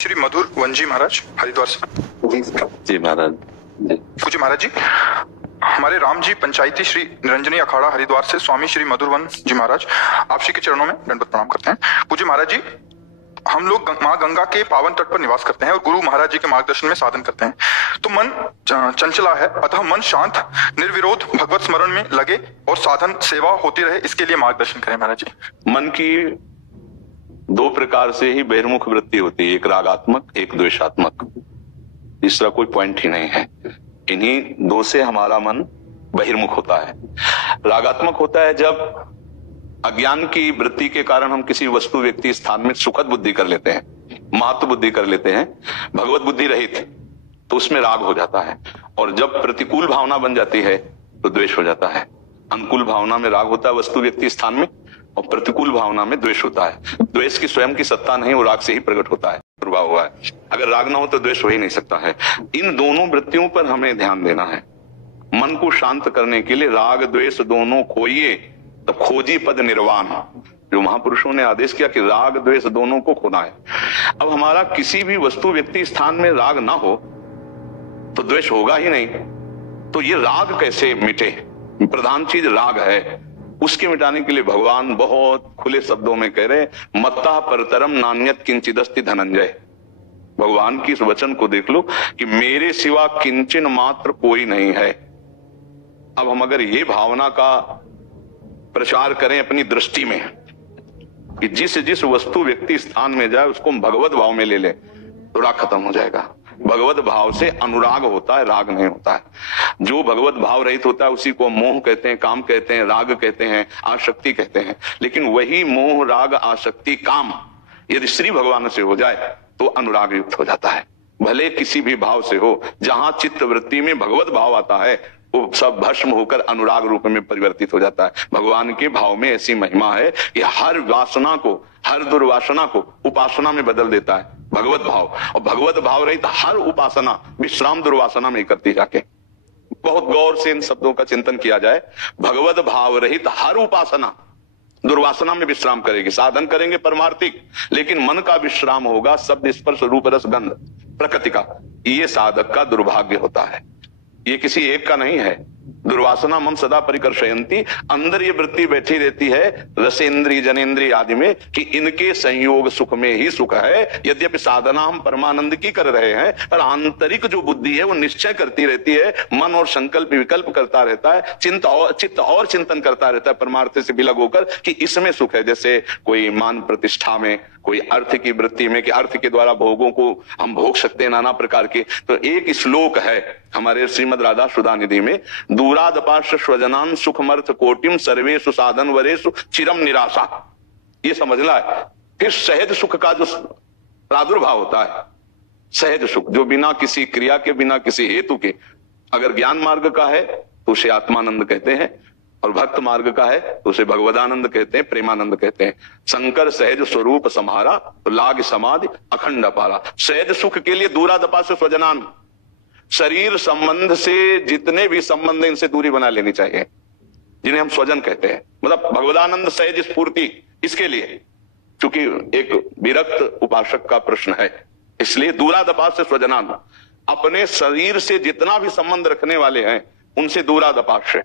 श्री मधुर वंजी महाराज हरिद्वार से। जी महाराज जी। पूज्य महाराज जी, हमारे राम जी पंचायती श्री निरंजनी अखाड़ा हरिद्वार से स्वामी श्री मधुरवन जी महाराज आप श्री के चरणों में दंडवत प्रणाम करते हैं। पूज्य महाराज जी, हम लोग माँ गंगा के पावन तट पर निवास करते हैं और गुरु महाराज जी के मार्गदर्शन में साधन करते हैं, तो मन चंचला है, अतः मन शांत निर्विरोध भगवत स्मरण में लगे और साधन सेवा होती रहे, इसके लिए मार्गदर्शन करें महाराज जी। मन की दो प्रकार से ही बहिर्मुख वृत्ति होती है, एक रागात्मक, एक द्वेषात्मक, तीसरा कोई पॉइंट ही नहीं है। इन्हीं दो से हमारा मन बहिर्मुख होता है। रागात्मक होता है जब अज्ञान की वृत्ति के कारण हम किसी वस्तु व्यक्ति स्थान में सुखद बुद्धि कर लेते हैं, महत्व बुद्धि कर लेते हैं, भगवत बुद्धि रहित, तो उसमें राग हो जाता है। और जब प्रतिकूल भावना बन जाती है तो द्वेष हो जाता है। अनुकूल भावना में राग होता है वस्तु व्यक्ति स्थान में, और प्रतिकूल भावना में द्वेष होता है। द्वेष की स्वयं की सत्ता नहीं, वो राग से ही प्रकट होता है, प्रभाव हुआ है। अगर राग ना हो तो द्वेष हो ही नहीं सकता है। इन दोनों वृत्तियों पर हमें ध्यान देना है। मन को शांत करने के लिए राग द्वेष दोनों खोइए तब खोजी पद निर्वाण, जो महापुरुषों ने आदेश किया कि राग द्वेष दोनों को खोना है। अब हमारा किसी भी वस्तु व्यक्ति स्थान में राग ना हो तो द्वेष होगा ही नहीं, तो ये राग कैसे मिटे? प्रधान चीज राग है। उसके मिटाने के लिए भगवान बहुत खुले शब्दों में कह रहे, मत्ता परतरम नान्यत किंचिदस्ति धनंजय। भगवान की इस वचन को देख लो कि मेरे सिवा किंचन मात्र कोई नहीं है। अब हम अगर ये भावना का प्रचार करें अपनी दृष्टि में कि जिस जिस वस्तु व्यक्ति स्थान में जाए उसको हम भगवत भाव में ले लें तो राग खत्म हो जाएगा। भगवत भाव से अनुराग होता है, राग नहीं होता है। जो भगवत भाव रहित होता है उसी को मोह कहते हैं, काम कहते हैं, राग कहते हैं, आसक्ति कहते हैं। लेकिन वही मोह राग आसक्ति काम यदि श्री भगवान से हो जाए तो अनुराग युक्त हो जाता है। भले किसी भी भाव से हो, जहां चित्त वृत्ति में भगवत भाव आता है वो सब भस्म होकर अनुराग रूप में परिवर्तित हो जाता है। भगवान के भाव में ऐसी महिमा है कि हर वासना को, हर दुर्वासना को उपासना में बदल देता है भगवत भाव। और भगवत भाव रहित हर उपासना विश्राम दुर्वासना में करती जाके। बहुत गौर से इन शब्दों का चिंतन किया जाए। भगवत भाव रहित हर उपासना दुर्वासना में विश्राम करेगी। साधन करेंगे परमार्थिक, लेकिन मन का विश्राम होगा शब्द स्पर्श रूप रस गंध प्रकृति का। ये साधक का दुर्भाग्य होता है, ये किसी एक का नहीं है। दुर्वासना मम सदा परिकर्षयन्ति, अंदर ये वृत्ति बैठी रहती है रसेंद्रिय जनेन्द्रिय आदि में कि इनके संयोग सुख में ही सुख है। यद्यपि साधना हम परमानंद की कर रहे हैं, पर आंतरिक जो बुद्धि है वो निश्चय करती रहती है, मन और संकल्प विकल्प करता रहता है, चित्त और चिंतन करता रहता है परमार्थ से विलग होकर कि इसमें सुख है। जैसे कोई मान प्रतिष्ठा में, कोई अर्थ की वृत्ति में कि अर्थ के द्वारा भोगों को हम भोग सकते हैं नाना प्रकार के। तो एक श्लोक है हमारे श्रीमद राधा सुधा निधि में, दूरादपाश स्वजनान सुखमर्थ कोटिम सर्वेषु साधन वरेषु चिरम निराशा। ये समझना है। फिर सहज सुख का जो प्रादुर्भाव होता है, सहज सुख जो बिना किसी क्रिया के, बिना किसी हेतु के, अगर ज्ञान मार्ग का है तो उसे आत्मानंद कहते हैं, और भक्त मार्ग का है तो उसे भगवदानंद कहते हैं, प्रेमानंद कहते हैं। शंकर सहज स्वरूप सम्हारा लाग समाधि अखंड अपारा। सहज सुख के लिए दूरादपा से स्वजनान, शरीर संबंध से जितने भी संबंध इनसे दूरी बना लेनी चाहिए, जिन्हें हम स्वजन कहते हैं। मतलब भगवदानंद सहज स्फूर्ति, इसके लिए चूंकि एक विरक्त उपासक का प्रश्न है, इसलिए दूरादपा से स्वजनान, अपने शरीर से जितना भी संबंध रखने वाले हैं उनसे दूरादपाश है।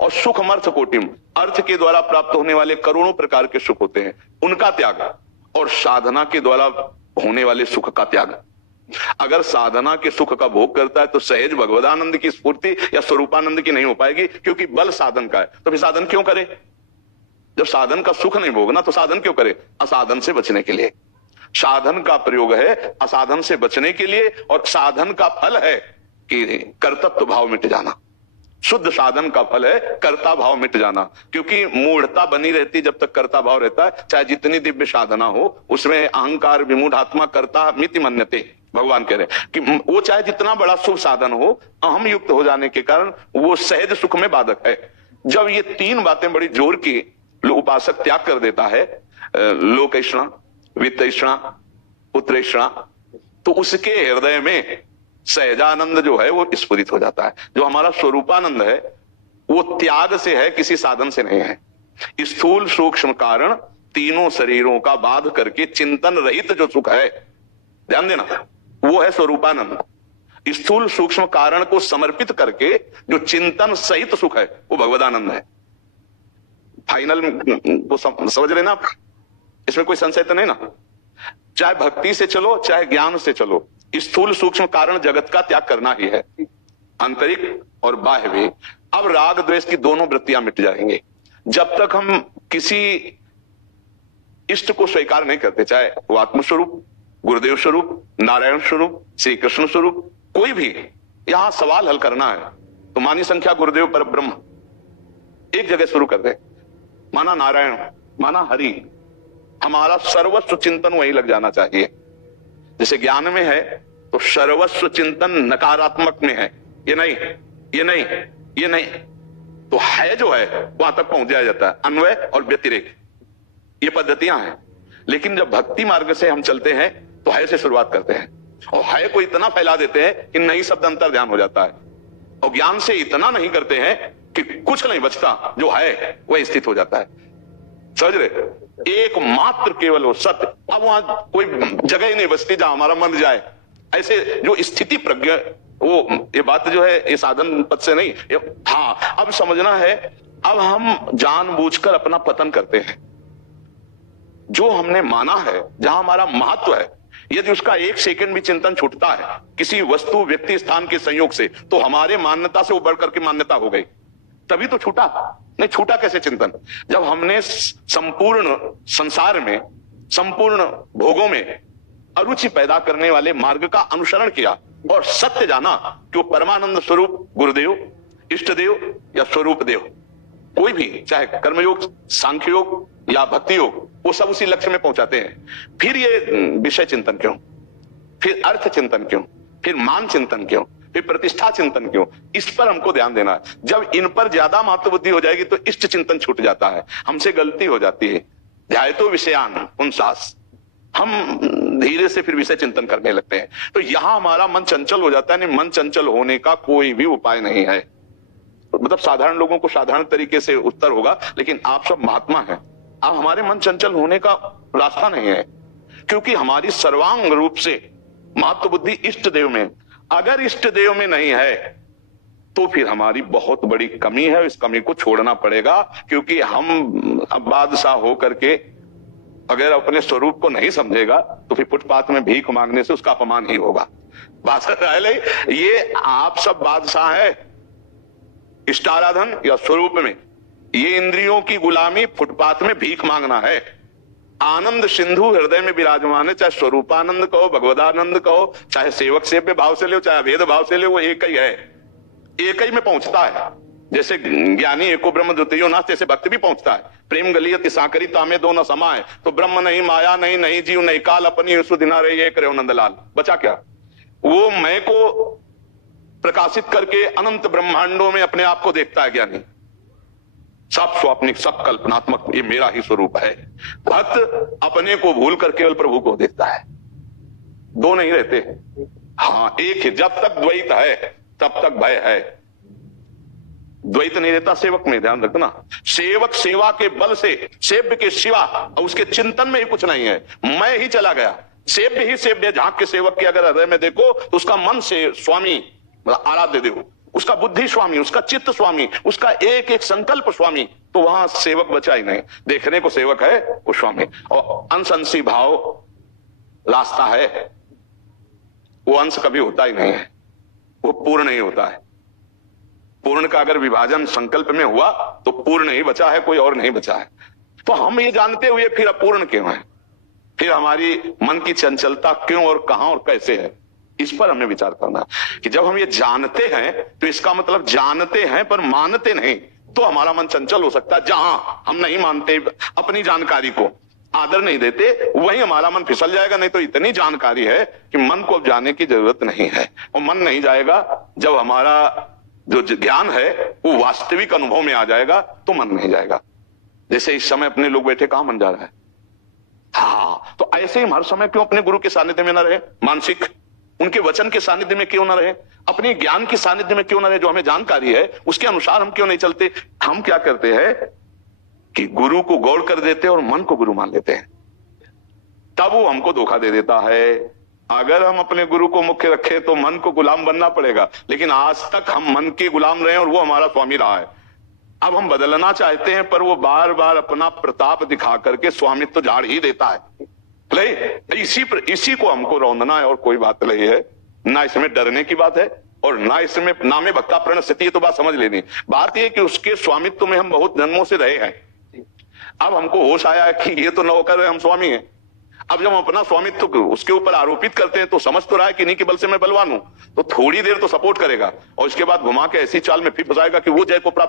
और सुखमर्थ कोटिम, अर्थ के द्वारा प्राप्त होने वाले करोड़ों प्रकार के सुख होते हैं, उनका त्याग, और साधना के द्वारा होने वाले सुख का त्याग। अगर साधना के सुख का भोग करता है तो सहज भगवदानंद की स्फूर्ति या स्वरूपानंद की नहीं हो पाएगी, क्योंकि बल साधन का है। तो फिर साधन क्यों करे? जब साधन का सुख नहीं भोगना तो साधन क्यों करे? असाधन से बचने के लिए। साधन का प्रयोग है असाधन से बचने के लिए, और साधन का फल है कि कर्तव्य भाव मिट जाना। शुद्ध साधन का फल है कर्ता भाव मिट जाना, क्योंकि मूढ़ता बनी रहती जब तक कर्ता भाव रहता है। चाहे जितनी दिव्य साधना हो, उसमें अहंकार विमूढ़ आत्मा कर्ता मिति मन्यते। भगवान कह रहे हैं कि वो चाहे जितना बड़ा शुभ साधन हो, अहम युक्त हो जाने के कारण वो सहज सुख में बाधक है। जब ये तीन बातें बड़ी जोर की उपासक त्याग कर देता है, लोकेषणा, वित्तेषणा, पुत्रेषणा, तो उसके हृदय में सहजानंद जो है वो स्फुरित हो जाता है। जो हमारा स्वरूपानंद है वो त्याग से है, किसी साधन से नहीं है। स्थूल सूक्ष्म कारण तीनों शरीरों का बाध करके चिंतन रहित जो सुख है ध्यान देना, वो है स्वरूपानंद। स्थूल सूक्ष्म कारण को समर्पित करके जो चिंतन सहित सुख है वो भगवदानंद है। फाइनल को समझ लेना आप, इसमें कोई संशय तो नहीं ना। चाहे भक्ति से चलो चाहे ज्ञान से चलो, स्थूल सूक्ष्म कारण जगत का त्याग करना ही है, आंतरिक और बाह्य भी। अब राग द्वेष की दोनों वृत्तियां मिट जाएंगे जब तक हम किसी इष्ट को स्वीकार नहीं करते, चाहे वो आत्मस्वरूप, गुरुदेव स्वरूप, नारायण स्वरूप, श्री कृष्ण स्वरूप, कोई भी। यहां सवाल हल करना है तो मानी संख्या गुरुदेव पर ब्रह्म एक जगह शुरू कर दे, माना नारायण, माना हरि, हमारा सर्वस्व चिंतन वहीं लग जाना चाहिए। जैसे ज्ञान में है तो सर्वस्व चिंतन नकारात्मक में है, ये नहीं, ये नहीं, ये नहीं, तो है जो है वहां तक पहुंच जाया जाता है। अन्वय और व्यतिरेक ये पद्धतियां हैं। लेकिन जब भक्ति मार्ग से हम चलते हैं तो है से शुरुआत करते हैं और है को इतना फैला देते हैं कि नहीं शब्द अंतर ध्यान हो जाता है, और ज्ञान से इतना नहीं करते हैं कि कुछ नहीं बचता, जो है वह स्थित हो जाता है। समझ रहे? एकमात्र केवल वो सत्य। अब वहां कोई जगह ही नहीं बचती जहां हमारा मन जाए। ऐसे जो स्थिति प्रज्ञा, वो ये बात जो है ये साधन पद से नहीं, हाँ अब समझना है। अब हम जानबूझकर अपना पतन करते हैं। जो हमने माना है, जहां हमारा महत्व है, यदि उसका एक सेकंड भी चिंतन छूटता है किसी वस्तु, व्यक्ति, स्थान के संयोग से, तो हमारे मान्यता से वो बढ़कर के मान्यता हो गई। तभी तो छूटा। नहीं छूटा कैसे चिंतन? जब हमने संपूर्ण संसार में, संपूर्ण भोगों में अरुचि पैदा करने वाले मार्ग का अनुसरण किया और सत्य जाना कि वो परमानंद स्वरूप गुरुदेव, इष्ट देव या स्वरूप देव, कोई भी, चाहे कर्मयोग, सांख्य योग या भक्ति योग, वो सब उसी लक्ष्य में पहुंचाते हैं। फिर ये विषय चिंतन क्यों, फिर अर्थ चिंतन क्यों, फिर मान चिंतन क्यों, फिर प्रतिष्ठा चिंतन क्यों? इस पर हमको ध्यान देना है। जब इन पर ज्यादा महत्व बुद्धि हो जाएगी तो इष्ट चिंतन छूट जाता है, हमसे गलती हो जाती है। ध्यायतो विषयान पुंसास, हम धीरे से फिर विषय चिंतन करने लगते हैं। तो यहां हमारा मन चंचल हो जाता है। नहीं, मन चंचल होने का कोई भी उपाय नहीं है। मतलब साधारण लोगों को साधारण तरीके से उत्तर होगा, लेकिन आप सब महात्मा हैं, अब हमारे मन चंचल होने का रास्ता नहीं है, क्योंकि हमारी सर्वांग रूप से महत्व बुद्धि इष्ट देव में। अगर इष्ट देव में नहीं है तो फिर हमारी बहुत बड़ी कमी है, इस कमी को छोड़ना पड़ेगा। क्योंकि हम अब बादशाह होकर के अगर अपने स्वरूप को नहीं समझेगा तो फिर फुटपाथ में भीख मांगने से उसका अपमान ही होगा। ये आप सब बादशाह है इष्टाराधन या स्वरूप में, ये इंद्रियों की गुलामी फुटपाथ में भीख मांगना है। आनंद सिंधु हृदय में विराजमान है, चाहे स्वरूपानंद कहो, भगवदानंद कहो, चाहे सेवक सेव्य भाव से ले, चाहे अभेद भाव से ले, वो एक ही है, एक ही में पहुंचता है। जैसे ज्ञानी एको ब्रह्म द्वितीयो नाथ, जैसे भक्त भी पहुंचता है। प्रेम गलियत साकरी तामे दो न समाए, तो ब्रह्म नहीं, माया नहीं, नहीं जीव नहीं काल, अपनी सुधिना रही एक रे नंदलाल। बचा क्या? वो मैं को प्रकाशित करके अनंत ब्रह्मांडों में अपने आप को देखता है ज्ञानी। सब स्वाप्निक, सब कल्पनात्मक, ये मेरा ही स्वरूप है। भक्त अपने को भूल कर केवल प्रभु को देखता है। दो नहीं रहते, हाँ एक ही। जब तक द्वैत है तब तक भय है। द्वैत नहीं रहता सेवक में, ध्यान रखना। सेवक सेवा के बल से, सेव्य के सिवा उसके चिंतन में ही कुछ नहीं है। मैं ही चला गया, सेव्य ही सेव्य। झांक के सेवक के अगर हृदय में देखो तो उसका मन से स्वामी, आराध्य देव, उसका बुद्धि स्वामी, उसका चित्त स्वामी, उसका एक एक संकल्प स्वामी, तो वहां सेवक बचा ही नहीं। देखने को सेवक है वो स्वामी। और अंश अंशी भाव रास्ता है, वो अंश कभी होता ही नहीं है, वो पूर्ण ही होता है। पूर्ण का अगर विभाजन संकल्प में हुआ तो पूर्ण ही बचा है, कोई और नहीं बचा है। तो हम ये जानते हुए फिर अपूर्ण क्यों है, फिर हमारी मन की चंचलता क्यों और कहां और कैसे है, इस पर हमें विचार करना कि जब हम ये जानते हैं तो इसका मतलब जानते हैं पर मानते नहीं, तो हमारा मन चंचल हो सकता है। जहां हम नहीं मानते, अपनी जानकारी को आदर नहीं देते, वहीं हमारा मन फिसल जाएगा। नहीं तो इतनी जानकारी है कि मन को अब जाने की जरूरत नहीं है। और मन नहीं जाएगा जब हमारा जो ज्ञान है वो वास्तविक अनुभव में आ जाएगा, तो मन नहीं जाएगा। जैसे इस समय अपने लोग बैठे, कहां मन जा रहा है? हाँ, तो ऐसे ही हर समय क्यों अपने गुरु के सानिध्य में न रहे, मानसिक उनके वचन के सानिध्य में क्यों ना रहे, अपने ज्ञान के सानिध्य में क्यों ना रहे, जो हमें जानकारी है उसके अनुसार हम क्यों नहीं चलते? हम क्या करते हैं कि गुरु को गौड़ कर देते हैं और मन को गुरु मान लेते हैं। तब वो हमको धोखा दे देता है। अगर हम अपने गुरु को मुख्य रखें तो मन को गुलाम बनना पड़ेगा, लेकिन आज तक हम मन के गुलाम रहे और वो हमारा स्वामी रहा है। अब हम बदलना चाहते हैं, पर वो बार बार अपना प्रताप दिखा करके स्वामित्व झाड़ ही देता है। इसी को हमको रौंदना है और कोई बात नहीं है। ना इसमें डरने की बात है और ना इसमें नामे भक्ता प्रण स्थिति है, तो बात समझ लेनी। बात यह कि उसके स्वामित्व में हम बहुत जन्मों से रहे हैं। अब हमको होश आया है कि ये तो नौकर है, हम स्वामी हैं। अब जब हम अपना स्वामित्व उसके ऊपर आरोपित करते हैं तो समझ तो रहा है कि नहीं के बल से मैं बलवान हूं, तो थोड़ी देर तो सपोर्ट करेगा और इसके बाद घुमा के ऐसी चाल में फिर फंसाएगा कि वो जय को प्राप्त